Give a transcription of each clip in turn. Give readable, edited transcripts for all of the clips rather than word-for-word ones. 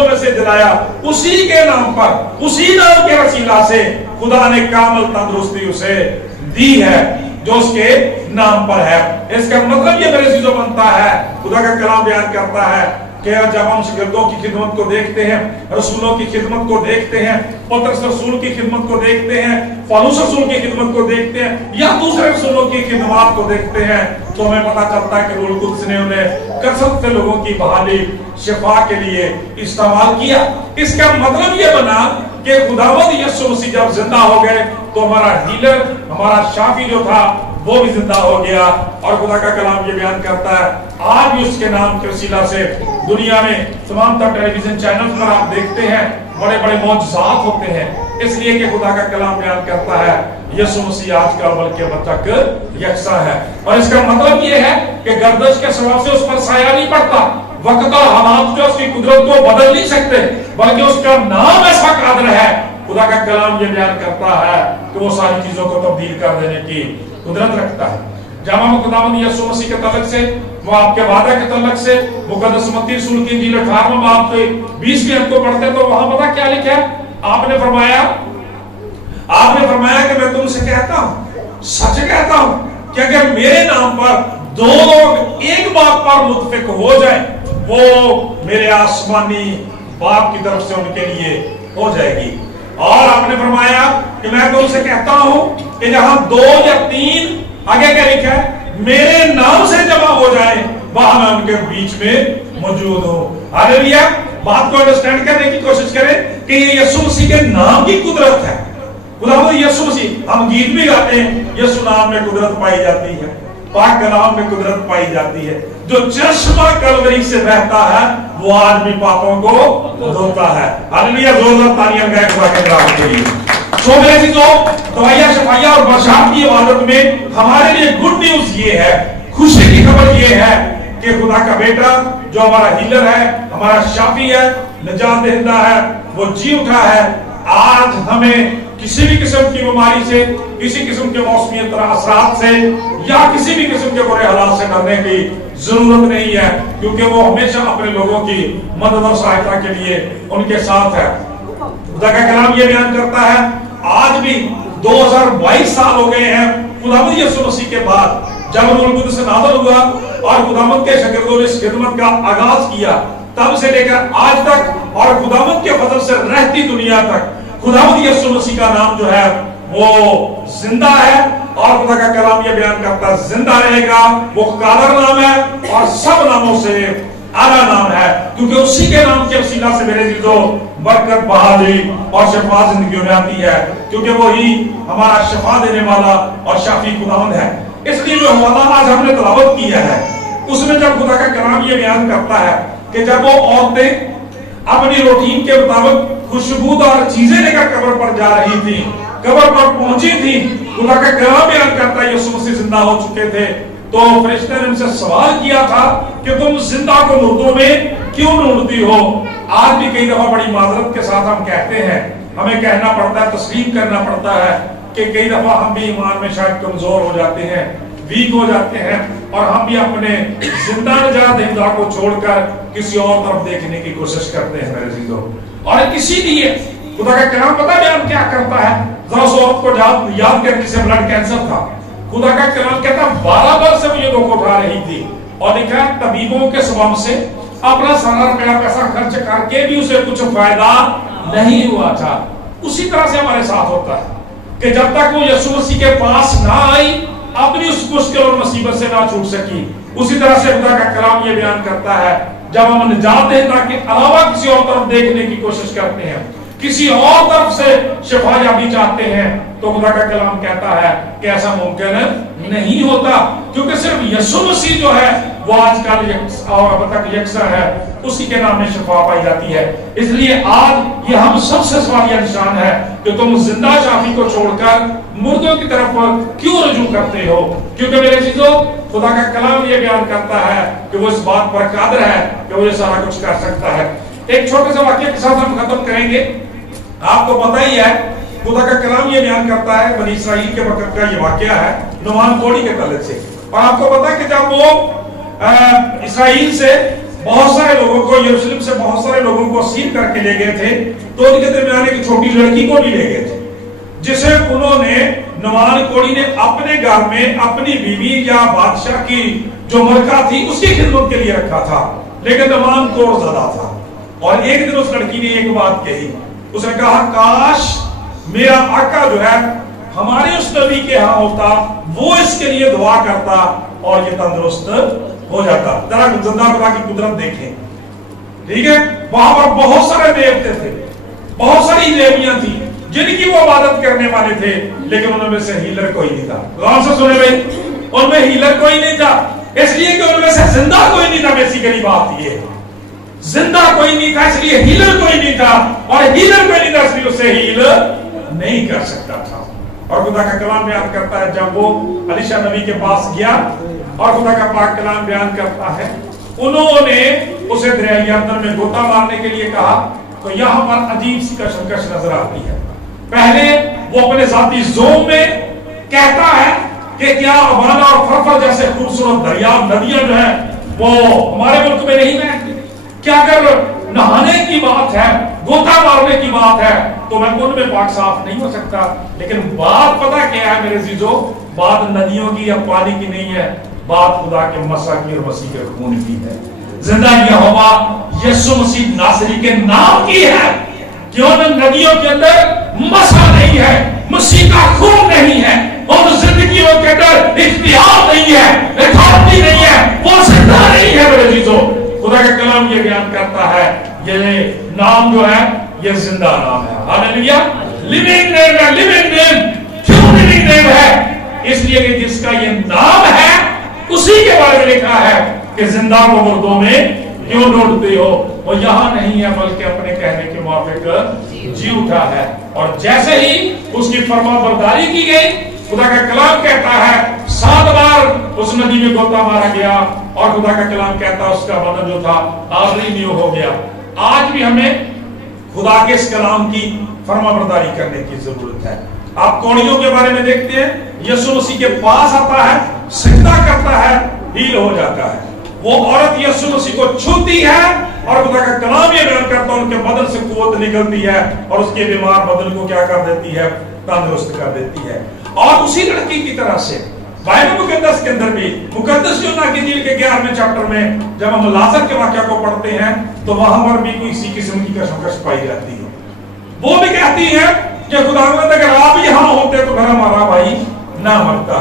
میں سے دلایا، اسی کے نام پر، اسی نام کے وسیلہ سے خدا نے کامل تندرستی اسے دی ہے جو اس کے نام پر ہے۔ اس کا مطلب یہ میرے عزیزو بنتا ہے، خدا کا کلام بیان کرتا ہے کہ جب ہم شاگردوں کی خدمت کو دیکھتے ہیں، رسولوں کی خدمت کو دیکھتے ہیں، پترس رسول کی خدمت کو دیکھتے ہیں، پولس رسول کی خدمت کو دیکھتے ہیں، یا دوسرے رسولوں کی خدمات کو دیکھتے ہیں، تو ہمیں پتہ چلتا ہے کہ روح القدس نے انہیں کثرت سے لوگوں کی بحالی، شفا کے لیے استعمال کیا۔ اس کا مطلب یہ بنا کہ خداوند یسوع مسیح جب زندہ ہو گئے تو ہمارا ہیلر، ہمارا شافی جو تھا وہ بھی زندہ ہو گیا۔ اور خدا کا کلام یہ بیان کرتا ہے آج بھی اس کے نام کے وسیلہ سے دنیا میں تمام تر ٹیلی ویژن چینل پر آپ دیکھتے ہیں بڑے بڑے معجزات ہوتے ہیں، اس لیے کہ خدا کا کلام بیان کرتا ہے یسوع مسیح آج کا بلکہ اب تک یکساں ہے۔ اور اس کا مطلب یہ ہے کہ گردش کے سبب سے اس پر سایہ نہیں پڑتا، وقت اور حالات جو اس کی قدرت کو بدل نہیں سکتے، بلکہ اس کا نام ایسا قادر ہے۔ خدا کا کلام یہ بیان کرتا ہے کہ وہ ساری چیزوں کو تبدیل کر دینے کی قدرت رکھتا ہے۔ جب ہم خداوند یسوع مسیح کے تعلق سے، وہ آپ کے وعدہ کے تعلق سے مقدس متی رسول کی انجیل 18 باب 20 آیت کو پڑھتے ہیں تو وہاں پتہ کیا لکھا ہے؟ آپ نے فرمایا کہ میں تم سے کہتا ہوں، سچ کہتا ہوں کہ اگر میرے نام پر دو لوگ ایک بات پر متفق ہو جائیں وہ میرے آسمانی باپ کی طرف سے ان کے لیے ہو جائے گی۔ اور آپ نے فرمایا کہ میں تم سے کہتا ہوں کہ جہاں 2 یا 3 آگے کیا لکھا ہے میرے نام سے جمع ہو جائیں وہاں میں ان کے بیچ میں موجود ہوں۔ ہاللیلویا۔ بات کو انڈرسٹینڈ کرنے کی کوشش کریں کہ یہ یسوع مسیح کے نام کی قدرت ہے۔ خداوند یسوع مسیح، ہم گیت بھی گاتے ہیں یسوع نام میں قدرت پائی جاتی ہے، پاک کلام میں قدرت پائی جاتی ہے، جو چشمہ کلوری سے بہتا ہے وہ آج بھی پاپوں کو دھوتا ہے۔ ہاللیلویا۔ زوردار تالیاں گائیں خدا کے نام کے لیے۔ سو میرے عزیزو، دوائیاں شفائیاں اور بشارت کی عبادت میں ہمارے لیے گڈ نیوز یہ ہے، خوشی کی خبر یہ ہے کہ خدا کا بیٹا جو ہمارا ہیلر ہے، ہمارا شافی ہے، نجات دہندہ ہے، وہ جی اٹھا ہے۔ آج ہمیں کسی بھی قسم کی بیماری سے، کسی قسم کے موسمی اثرات سے یا کسی بھی قسم کے برے حالات سے ڈرنے کی ضرورت نہیں ہے، کیونکہ وہ ہمیشہ اپنے لوگوں کی مدد اور سہایتا کے لیے ان کے ساتھ ہے۔ خدا کا کلام یہ بیان کرتا ہے آج بھی 2022 سال ہو گئے ہیں خداوند یسوع مسیح کے بعد جب روح القدس نازل ہوا اور خداوند کے شاگردوں نے اس خدمت کا آغاز کیا، تب سے لے کر آج تک اور خداوند کے فضل سے رہتی دنیا تک خداوند یسوع مسیح کا نام جو ہے وہ زندہ ہے۔ اور خدا کا کلام یہ بیان کرتا ہے زندہ رہے گا، وہ قادر نام ہے اور سب ناموں سے اعلیٰ نام ہے، کیونکہ اسی کے نام کے وسیلہ سے میرے عزیزو برکت، بحالی اور شفا زندگیوں میں آتی ہے، کیونکہ وہی ہمارا شفا دینے والا اور شافی خداوند ہے۔ اس لیے جو حوالہ آج ہم نے تلاوت کیا ہے اس میں جب خدا کا کلام یہ بیان کرتا ہے کہ جب وہ عورتیں اپنی روٹین کے مطابق خوشبودار چیزیں لے کر قبر پر جا رہی تھی، قبر پر پہنچی تھی، خدا کا کلام بیان کرتا ہے یسوع مسیح زندہ ہو چکے تھے، تو فرشتے نے ان سے سوال کیا تھا کہ تم زندہ کو مردوں میں کیوں ڈھونڈتی ہو؟ آج بھی کئی دفعہ بڑی معذرت کے ساتھ ہم کہتے ہیں، ہمیں کہنا پڑتا ہے، تسلیم کرنا پڑتا ہے کہ کئی دفعہ ہم بھی ایمان میں شاید کمزور ہو جاتے ہیں، ویک ہو جاتے ہیں، اور ہم بھی اپنے زندہ نجات دہندہ کو چھوڑ کر کسی اور طرف دیکھنے کی کوشش کرتے ہیں میرے عزیزو۔ اور اسی لیے خدا کا کلام پتہ بیان کیا کرتا ہے؟ ذرا اس عورت کو یاد کر جسے بلڈ کینسر تھا، خدا کا کلام کہتا ہے 12 برس سے مجھے دکھ اٹھا رہی تھی، اور لکھا ہے طبیبوں کے سبب سے اپنا سارا روپیہ پیسہ خرچ کر کے بھی اسے کچھ فائدہ نہیں ہوا تھا۔ اسی طرح سے ہمارے ساتھ ہوتا ہے کہ جب تک وہ یسوع مسیح کے پاس نہ آئی اپنی اس مشکل اور مصیبت سے نہ چھوٹ سکی۔ اسی طرح سے خدا کا کلام یہ بیان کرتا ہے جب ہم نجات دہندہ کے علاوہ کسی اور طرف دیکھنے کی کوشش کرتے ہیں، کسی اور طرف سے شفا یابی چاہتے ہیں، تو خدا کا کلام کہتا ہے کہ ایسا ممکن نہیں ہوتا، کیونکہ صرف یسوع مسیح جو ہے وہ آج کل اور اب تک یکساں ہے، اسی کے نام میں شفا پائی جاتی ہے۔ اس لیے آج یہ ہم سب سے سوالیہ نشان ہے کہ تم زندہ شافی کو چھوڑ کر مردوں کی طرف کیوں رجوع کرتے ہو؟ کیونکہ میرے عزیزو خدا کا کلام یہ بیان کرتا ہے کہ وہ اس بات پر قادر ہے کہ وہ یہ سارا کچھ کر سکتا ہے۔ ایک چھوٹے سے واقعے کے ساتھ ہم ختم کریں گے۔ آپ کو پتہ ہی ہے خدا کا کلام یہ بیان کرتا ہے بنی اسرائیل کے وقت کا یہ واقعہ ہے نعمان کوڑی کے تعلق سے، اور آپ کو پتہ ہے کہ جب وہ اسرائیل سے بہت سارے لوگوں کو، یروشلم سے بہت سارے لوگوں کو کو اسیر کر کے لے گئے تھے تو ان کے درمیان ایک چھوٹی لڑکی کو بھی لے گئے تھے، جسے انہوں نے نعمان کوڑی نے اپنے گھر میں اپنی بیوی یا بادشاہ کی جو ملکہ تھی اس کی خدمت کے لیے رکھا تھا، لیکن نعمان کوڑ زدہ تھا۔ اور ایک دن اس لڑکی نے ایک بات کہی، اس نے کہا کاش میرا آقا جو ہے ہمارے اس نبی کے ہاں ہوتا، وہ اس کے لیے دعا کرتا اور یہ تندرست ہو جاتا۔ ذرا زندہ خدا کی قدرت دیکھیں، ٹھیک ہے؟ وہاں پر بہت سارے دیوتے تھے، بہت ساری دیویاں تھیں جن کی وہ عبادت کرنے والے تھے، لیکن ان میں سے ہیلر کوئی نہیں تھا۔ غور سے سنے بھائی، ان میں ہیلر کوئی نہیں تھا، اس لیے کہ ان میں سے زندہ کوئی نہیں تھا۔ بیسیکلی بات یہ ہے، زندہ کوئی نہیں تھا اس لیے ہیلر کوئی نہیں تھا، اور ہیلر کوئی نہیں تھا اس لیے اسے ہیل نہیں کر سکتا تھا۔ اور خدا کا کلام بیان کرتا ہے جب وہ علیشہ نبی کے پاس گیا اور خدا کا پاک کلام بیان کرتا ہے انہوں نے اسے دریائے یردن میں غوطہ مارنے کے لیے کہا، تو یہاں پر عجیب سی کشمکش نظر آتی ہے۔ پہلے وہ اپنے ذاتی ذوق میں کہتا ہے کہ کیا ابانا اور فرفر جیسے خوبصورت دریا ندیاں جو ہیں وہ ہمارے ملک میں نہیں بہتی؟ کیا اگر نہانے کی بات ہے، غوطہ مارنے کی بات ہے تو میں ان میں پاک صاف نہیں ہو سکتا؟ لیکن بات پتہ کیا ہے میرے عزیزو، بات ندیوں کی یا پانی کی نہیں ہے، بات خدا کے مسیح کی اور مسیح کے خون کی ہے۔ زندہ یہوہ یسوع مسیح ناصری کے نام کی ہے کہ ان ندیوں کے اندر مسا نہیں ہے، مسیح کا خون نہیں ہے، اور زندگیوں کے اندر اختیار نہیں ہے، اتھارٹی نہیں ہے، وہ زندہ نہیں ہے میرے عزیزو۔ خدا کا کلام یہ بیان کرتا ہے یہ نام جو ہے یہ زندہ نام ہے۔ ہاللیلویا، لیونگ نیم ہے۔ لیونگ نیم کیوں لیونگ نیم ہے؟ اس لیے کہ جس کا یہ نام ہے اسی کے بارے میں لکھا ہے کہ زندہ کو مردوں میں کیوں ڈھونڈتے ہو، وہ یہاں نہیں ہے بلکہ اپنے کہنے کے موافق جی اٹھا ہے۔ اور جیسے ہی اس کی فرما برداری کی گئی، خدا کا کلام کہتا ہے 7 بار اس ندی میں غوطہ مارا گیا، اور خدا کا کلام کہتا ہے اس کا بدن جو تھا آخری نیو ہو گیا۔ آج بھی ہمیں خدا کے اس کلام کی فرما برداری کرنے کی ضرورت ہے۔ آپ کوڑیوں کے بارے میں دیکھتے ہیں، یسوع مسیح کے پاس آتا ہے، سجدہ کرتا ہے، ہیل ہو جاتا ہے۔ وہ عورت یسوع مسیح کو چھوتی ہے اور خدا کا کلام یہ بیان کرتا ہے ان کے بدن سے قوت نکلتی ہے اور اس کے بیمار بدن کو کیا کر دیتی ہے؟ تندرست کر دیتی ہے۔ اور اسی لڑکی کی طرح سے بائبل مقدس کے اندر بھی مقدس یوحنا کی انجیل کے 11ویں چیپٹر میں جب ہم لازر کے واقعہ کو پڑھتے ہیں تو وہاں پر بھی کوئی اسی قسم کی کشمکش پائی جاتی ہے۔ وہ بھی کہتی ہے کہ خداوند اگر آپ یہاں ہوتے تو پھر ہمارا بھائی نہ مرتا۔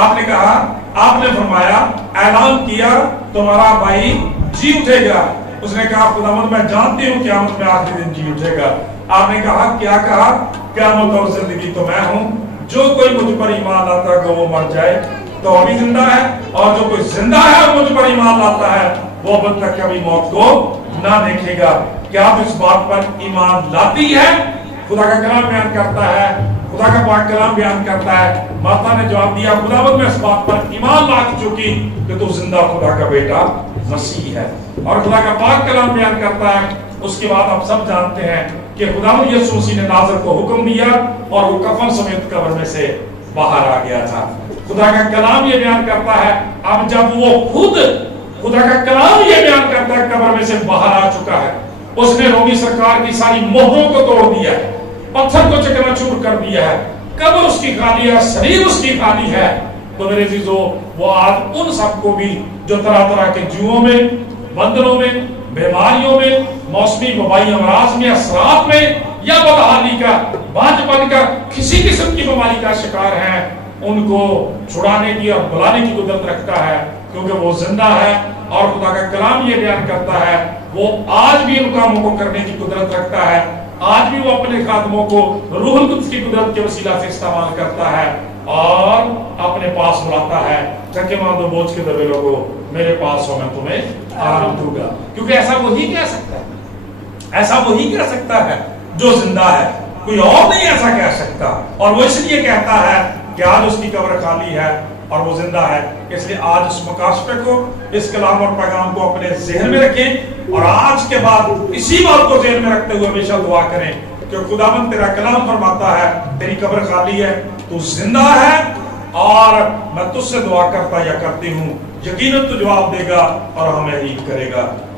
آپ نے کہا، آپ نے فرمایا، اعلان کیا تمہارا بھائی جی اٹھے گا۔ اس نے کہا خداوند میں جانتی ہوں قیامت میں آخری دن جی اٹھے گا۔ آپ نے کہا کیا کہا؟ قیامت اور زندگی تو میں ہوں، جو کوئی مجھ پر ایمان لاتا ہے وہ مر جائے تو ابھی زندہ ہے، اور جو کوئی زندہ ہے اور مجھ پر ایمان لاتا ہے وہ اب تک کبھی موت کو نہ دیکھے گا۔ کیا آپ اس بات پر ایمان لاتی ہے؟ خدا کا کلام بیان کرتا ہے، خدا کا پاک کلام بیان کرتا ہے، مارتا نے جواب دیا خداوند میں اس بات پر ایمان لا چکی کہ تو زندہ خدا کا بیٹا مسیح ہے۔ اور خدا کا پاک کلام بیان کرتا ہے، اس کے بعد آپ سب جانتے ہیں کہ خداوند یسوع مسیح نے ناظر کو حکم دیا اور وہ کفن سمیت قبر میں سے باہر آ گیا تھا۔ خدا کا کلام یہ بیان کرتا ہے اب جب وہ خود خدا کا کلام یہ بیان کرتا ہے قبر میں سے باہر آ چکا ہے، اس نے رومی سرکار کی ساری مہروں کو توڑ دیا ہے، پتھر کو چکنا چور کر دیا ہے، قبر اس کی خالی ہے، شریر اس کی خالی ہے۔ تو میرے عزیزو وہ آج ان سب کو بھی جو طرح طرح کے جوؤں میں، بندروں میں، بیماریوں میں، موسمی وبائی امراض میں، اثرات میں، یا بدحالی کا بانجھ بن کر کسی قسم کی بیماری کا شکار ہیں، ان کو چھڑانے کی اور بلانے کی قدرت رکھتا ہے، کیونکہ وہ زندہ ہے۔ اور خدا کا کلام یہ بیان کرتا ہے وہ آج بھی ان کاموں کو کرنے کی قدرت رکھتا ہے، آج بھی وہ اپنے خادموں کو روح القدس کی قدرت کے وسیلہ سے استعمال کرتا ہے اور اپنے پاس بلاتا ہے، تھکے ماندو بوجھ کے دبے لوگوں میرے پاس ہو میں تمہیں آرام دوں گا۔ کیونکہ ایسا وہی کہہ سکتا ہے، ایسا وہی کہہ سکتا ہے جو زندہ ہے، کوئی اور نہیں ایسا کہہ سکتا۔ اور وہ اس لیے کہتا ہے کہ آج اس کی قبر خالی ہے اور وہ زندہ ہے۔ اس لیے آج اس مکاشفے کو، اس کلام اور پیغام کو اپنے ذہن میں رکھیں، اور آج کے بعد اسی بات کو ذہن میں رکھتے ہوئے ہمیشہ دعا کریں کہ خداوند تیرا کلام فرماتا ہے تیری قبر خالی ہے، تو زندہ ہے، اور میں تجھ سے دعا کرتا یا کرتی ہوں، یقیناً تو جواب دے گا اور ہمیں ہیل کرے گا۔